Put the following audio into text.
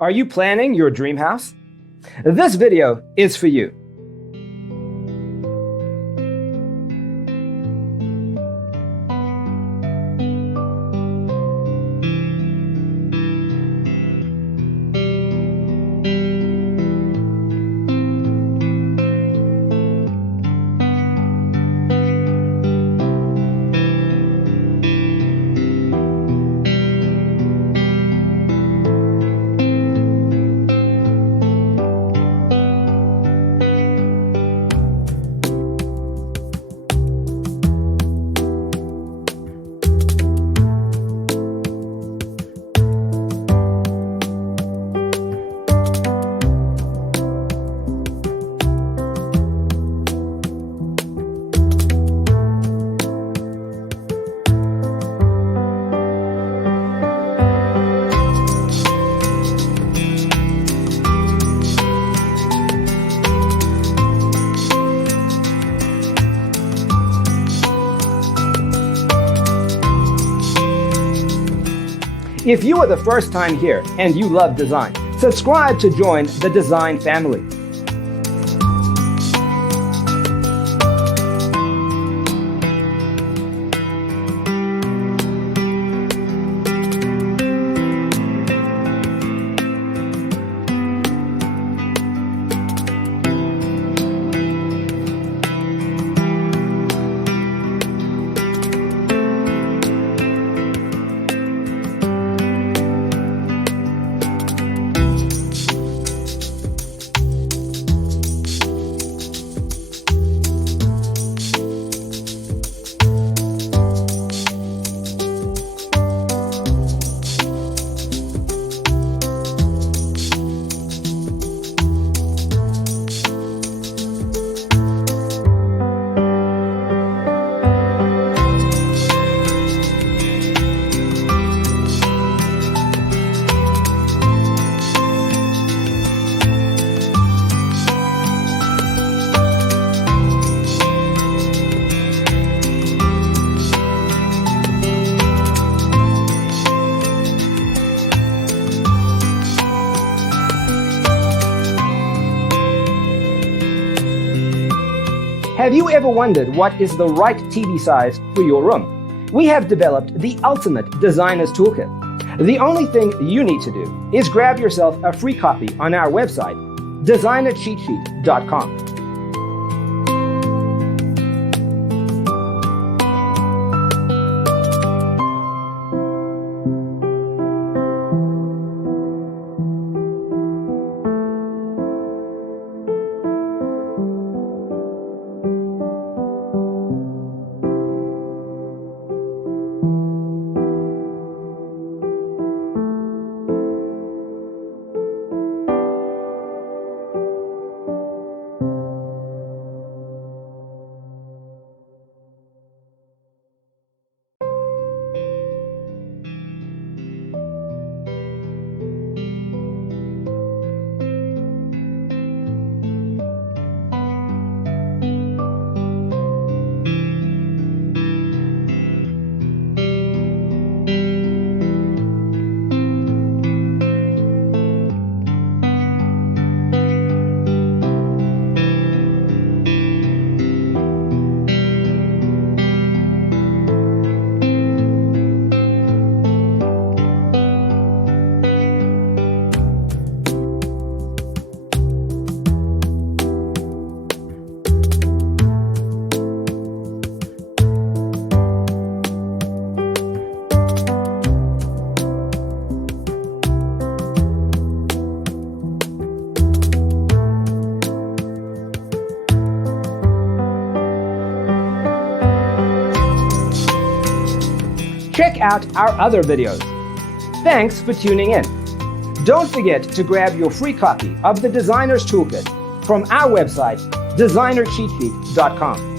Are you planning your dream house? This video is for you. If you are the first time here and you love design, subscribe to join the design family. Have you ever wondered what is the right TV size for your room? We have developed the ultimate designer's toolkit. The only thing you need to do is grab yourself a free copy on our website, designercheatsheet.com. Check out our other videos. Thanks for tuning in. Don't forget to grab your free copy of the Designer's Toolkit from our website, designercheatsheet.com.